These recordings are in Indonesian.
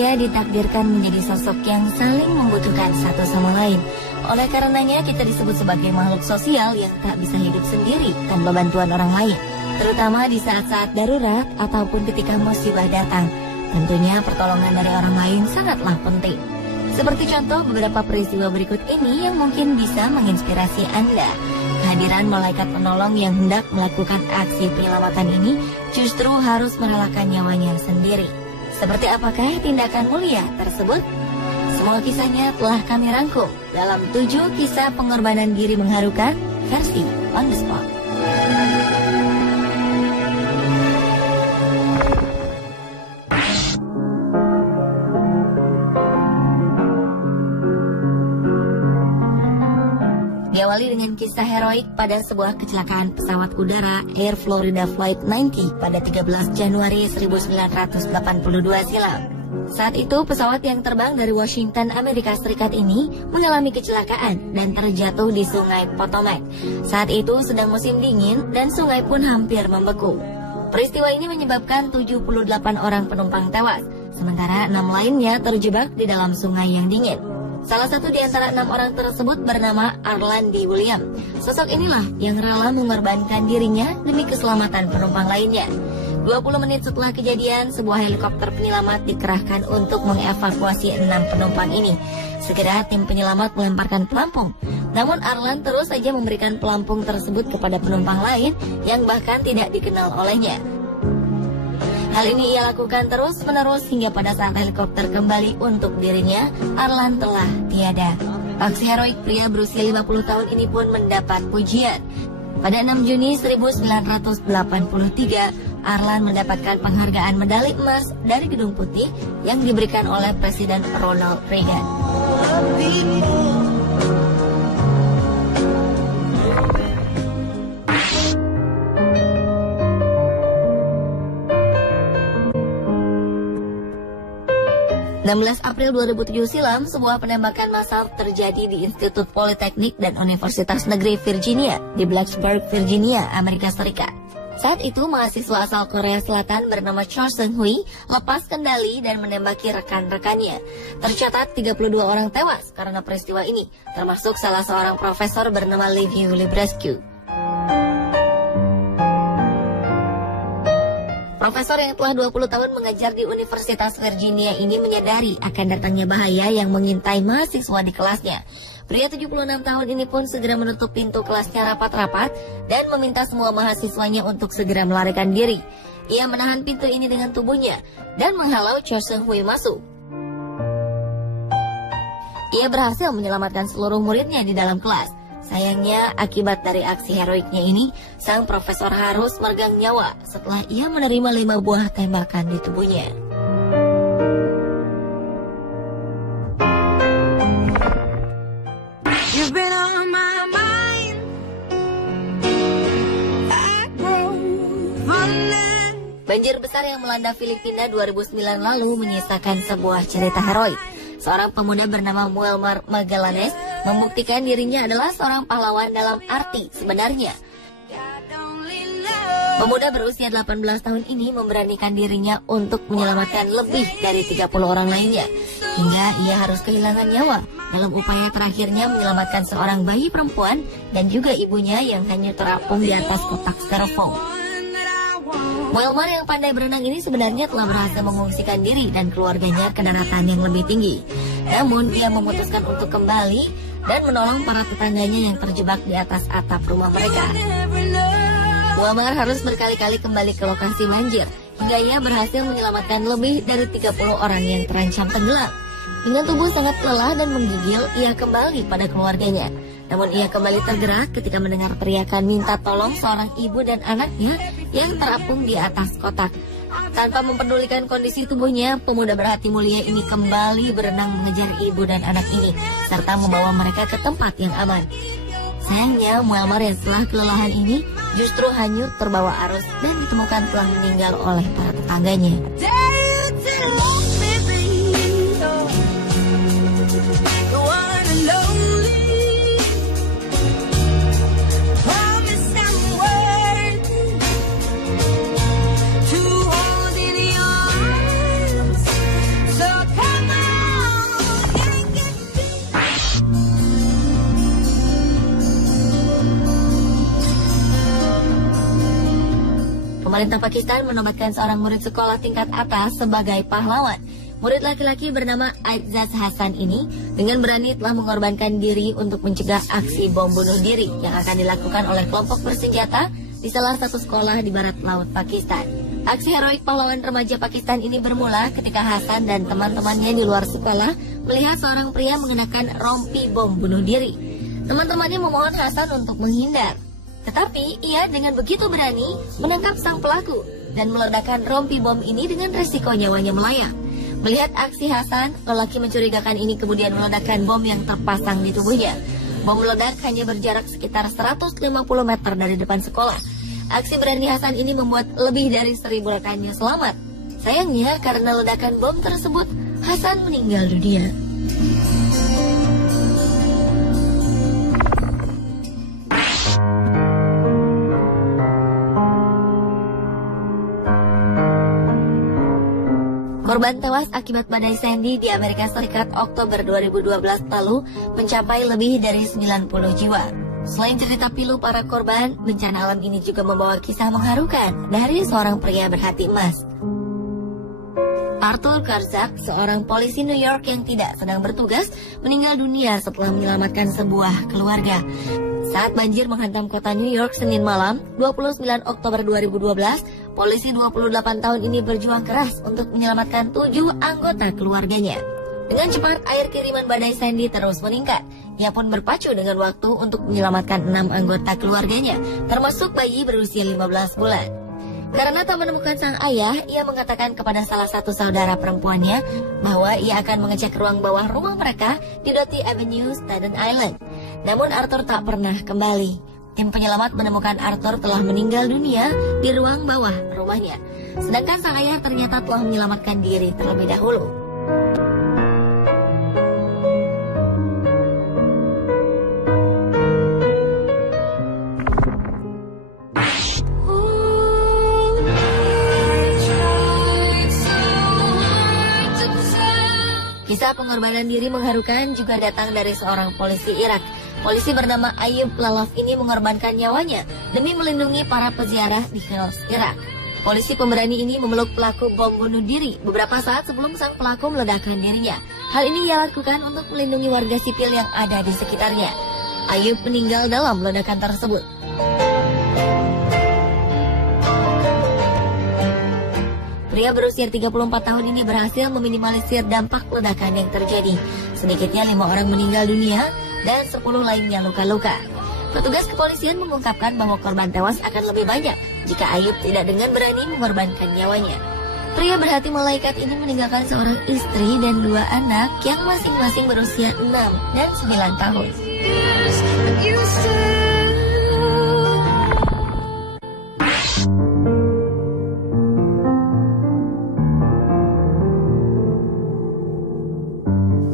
manusia ditakdirkan menjadi sosok yang saling membutuhkan satu sama lain. Oleh karenanya kita disebut sebagai makhluk sosial yang tak bisa hidup sendiri tanpa bantuan orang lain, terutama di saat-saat darurat ataupun ketika musibah datang. Tentunya pertolongan dari orang lain sangatlah penting. Seperti contoh beberapa peristiwa berikut ini yang mungkin bisa menginspirasi Anda. Kehadiran malaikat penolong yang hendak melakukan aksi penyelamatan ini justru harus merelakan nyawanya sendiri. Seperti apakah tindakan mulia tersebut? Semua kisahnya telah kami rangkum dalam 7 kisah pengorbanan diri mengharukan versi On The Spot. Diawali dengan kisah heroik pada sebuah kecelakaan pesawat udara Air Florida Flight 90 pada 13 Januari 1982 silam. Saat itu pesawat yang terbang dari Washington, Amerika Serikat ini mengalami kecelakaan dan terjatuh di sungai Potomac. Saat itu sedang musim dingin dan sungai pun hampir membeku. Peristiwa ini menyebabkan 78 orang penumpang tewas, sementara 6 lainnya terjebak di dalam sungai yang dingin. Salah satu di antara 6 orang tersebut bernama Arlandi William. Sosok inilah yang rela mengorbankan dirinya demi keselamatan penumpang lainnya. 20 menit setelah kejadian, sebuah helikopter penyelamat dikerahkan untuk mengevakuasi 6 penumpang ini. Segera tim penyelamat melemparkan pelampung. Namun Arlan terus saja memberikan pelampung tersebut kepada penumpang lain yang bahkan tidak dikenal olehnya. Hal ini ia lakukan terus-menerus hingga pada saat helikopter kembali untuk dirinya, Arlan telah tiada. Aksi heroik pria berusia 50 tahun ini pun mendapat pujian. Pada 6 Juni 1983, Arlan mendapatkan penghargaan medali emas dari Gedung Putih yang diberikan oleh Presiden Ronald Reagan. 16 April 2007 silam, sebuah penembakan massal terjadi di Institut Politeknik dan Universitas Negeri Virginia di Blacksburg, Virginia, Amerika Serikat. Saat itu, mahasiswa asal Korea Selatan bernama Cho Seung-hui lepas kendali dan menembaki rekan-rekannya. Tercatat 32 orang tewas karena peristiwa ini, termasuk salah seorang profesor bernama Liviu Librescu. Profesor yang telah 20 tahun mengajar di Universitas Virginia ini menyadari akan datangnya bahaya yang mengintai mahasiswa di kelasnya. Pria 76 tahun ini pun segera menutup pintu kelasnya rapat-rapat dan meminta semua mahasiswanya untuk segera melarikan diri. Ia menahan pintu ini dengan tubuhnya dan menghalau Cho Seung-hui masuk. Ia berhasil menyelamatkan seluruh muridnya di dalam kelas. Sayangnya, akibat dari aksi heroiknya ini, sang profesor harus meregang nyawa setelah ia menerima 5 buah tembakan di tubuhnya. Banjir besar yang melanda Filipina 2009 lalu menyisakan sebuah cerita heroik. Seorang pemuda bernama Muelmar Magallanes membuktikan dirinya adalah seorang pahlawan dalam arti sebenarnya. Pemuda berusia 18 tahun ini memberanikan dirinya untuk menyelamatkan lebih dari 30 orang lainnya, hingga ia harus kehilangan nyawa dalam upaya terakhirnya menyelamatkan seorang bayi perempuan dan juga ibunya yang hanya terapung di atas kotak styrofoam. Muelmar yang pandai berenang ini sebenarnya telah berhasil mengungsikan diri dan keluarganya ke daratan yang lebih tinggi. Namun ia memutuskan untuk kembali dan menolong para tetangganya yang terjebak di atas atap rumah mereka. Muelmar harus berkali-kali kembali ke lokasi banjir hingga ia berhasil menyelamatkan lebih dari 30 orang yang terancam tenggelam. Dengan tubuh sangat lelah dan menggigil, ia kembali pada keluarganya. Namun ia kembali tergerak ketika mendengar teriakan minta tolong seorang ibu dan anaknya yang terapung di atas kotak. Tanpa mempedulikan kondisi tubuhnya, pemuda berhati mulia ini kembali berenang mengejar ibu dan anak ini, serta membawa mereka ke tempat yang aman. Sayangnya, Muelmar yang telah kelelahan ini justru hanyut terbawa arus dan ditemukan telah meninggal oleh para tetangganya. Pemerintah Pakistan menobatkan seorang murid sekolah tingkat atas sebagai pahlawan. Murid laki-laki bernama Aizaz Hasan ini dengan berani telah mengorbankan diri untuk mencegah aksi bom bunuh diri yang akan dilakukan oleh kelompok bersenjata di salah satu sekolah di barat laut Pakistan. Aksi heroik pahlawan remaja Pakistan ini bermula ketika Hasan dan teman-temannya di luar sekolah melihat seorang pria mengenakan rompi bom bunuh diri. Teman-temannya memohon Hasan untuk menghindar. Tetapi ia dengan begitu berani menangkap sang pelaku dan meledakkan rompi bom ini dengan resiko nyawanya melayang. Melihat aksi Hasan, lelaki mencurigakan ini kemudian meledakkan bom yang terpasang di tubuhnya. Bom meledak hanya berjarak sekitar 150 meter dari depan sekolah. Aksi berani Hasan ini membuat lebih dari 1.000 rekannya selamat. Sayangnya karena ledakan bom tersebut, Hasan meninggal dunia. Korban tewas akibat badai Sandy di Amerika Serikat Oktober 2012 lalu mencapai lebih dari 90 jiwa. Selain cerita pilu para korban, bencana alam ini juga membawa kisah mengharukan dari seorang pria berhati emas. Arthur Karzak, seorang polisi New York yang tidak sedang bertugas, meninggal dunia setelah menyelamatkan sebuah keluarga. Saat banjir menghantam kota New York Senin malam, 29 Oktober 2012, polisi 28 tahun ini berjuang keras untuk menyelamatkan 7 anggota keluarganya. Dengan cepat, air kiriman badai Sandy terus meningkat. Ia pun berpacu dengan waktu untuk menyelamatkan 6 anggota keluarganya, termasuk bayi berusia 15 bulan. Karena tak menemukan sang ayah, ia mengatakan kepada salah satu saudara perempuannya bahwa ia akan mengecek ruang bawah rumah mereka di Doty Avenue, Staten Island. Namun Arthur tak pernah kembali. Tim penyelamat menemukan Arthur telah meninggal dunia di ruang bawah rumahnya. Sedangkan sang ayah ternyata telah menyelamatkan diri terlebih dahulu. Kisah pengorbanan diri mengharukan juga datang dari seorang polisi Irak. Polisi bernama Ayub Lalaf ini mengorbankan nyawanya demi melindungi para peziarah di Fils, Irak. Polisi pemberani ini memeluk pelaku bom bunuh diri beberapa saat sebelum sang pelaku meledakkan dirinya. Hal ini ia lakukan untuk melindungi warga sipil yang ada di sekitarnya. Ayub meninggal dalam ledakan tersebut. Pria berusia 34 tahun ini berhasil meminimalisir dampak ledakan yang terjadi. Sedikitnya 5 orang meninggal dunia dan 10 lainnya luka-luka. Petugas kepolisian mengungkapkan bahwa korban tewas akan lebih banyak jika Ayub tidak dengan berani mengorbankan nyawanya. Pria berhati malaikat ini meninggalkan seorang istri dan 2 anak yang masing-masing berusia 6 dan 9 tahun.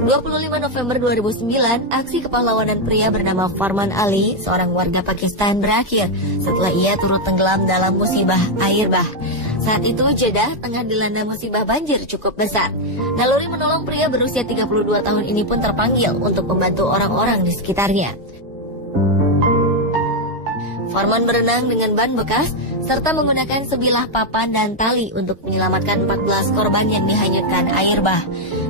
25 November 2009, aksi kepahlawanan pria bernama Farman Ali, seorang warga Pakistan, berakhir setelah ia turut tenggelam dalam musibah air bah. Saat itu Jeddah tengah dilanda musibah banjir cukup besar. Naluri menolong pria berusia 32 tahun ini pun terpanggil untuk membantu orang-orang di sekitarnya. Farman berenang dengan ban bekas serta menggunakan sebilah papan dan tali untuk menyelamatkan 14 korban yang dihanyutkan air bah.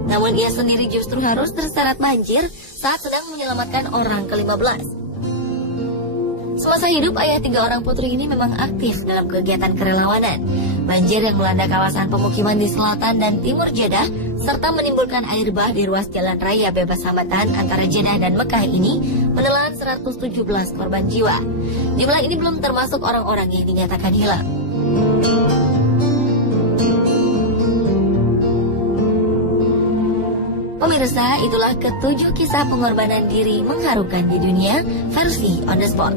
Namun ia sendiri justru harus terseret banjir saat sedang menyelamatkan orang ke-15. Semasa hidup, ayah 3 orang putri ini memang aktif dalam kegiatan kerelawanan. Banjir yang melanda kawasan pemukiman di selatan dan timur Jeddah serta menimbulkan air bah di ruas jalan raya bebas hambatan antara Jeddah dan Mekah ini menelan 117 korban jiwa. Jumlah ini belum termasuk orang-orang yang dinyatakan hilang. Pemirsa, itulah ke-7 kisah pengorbanan diri mengharukan di dunia versi On The Spot.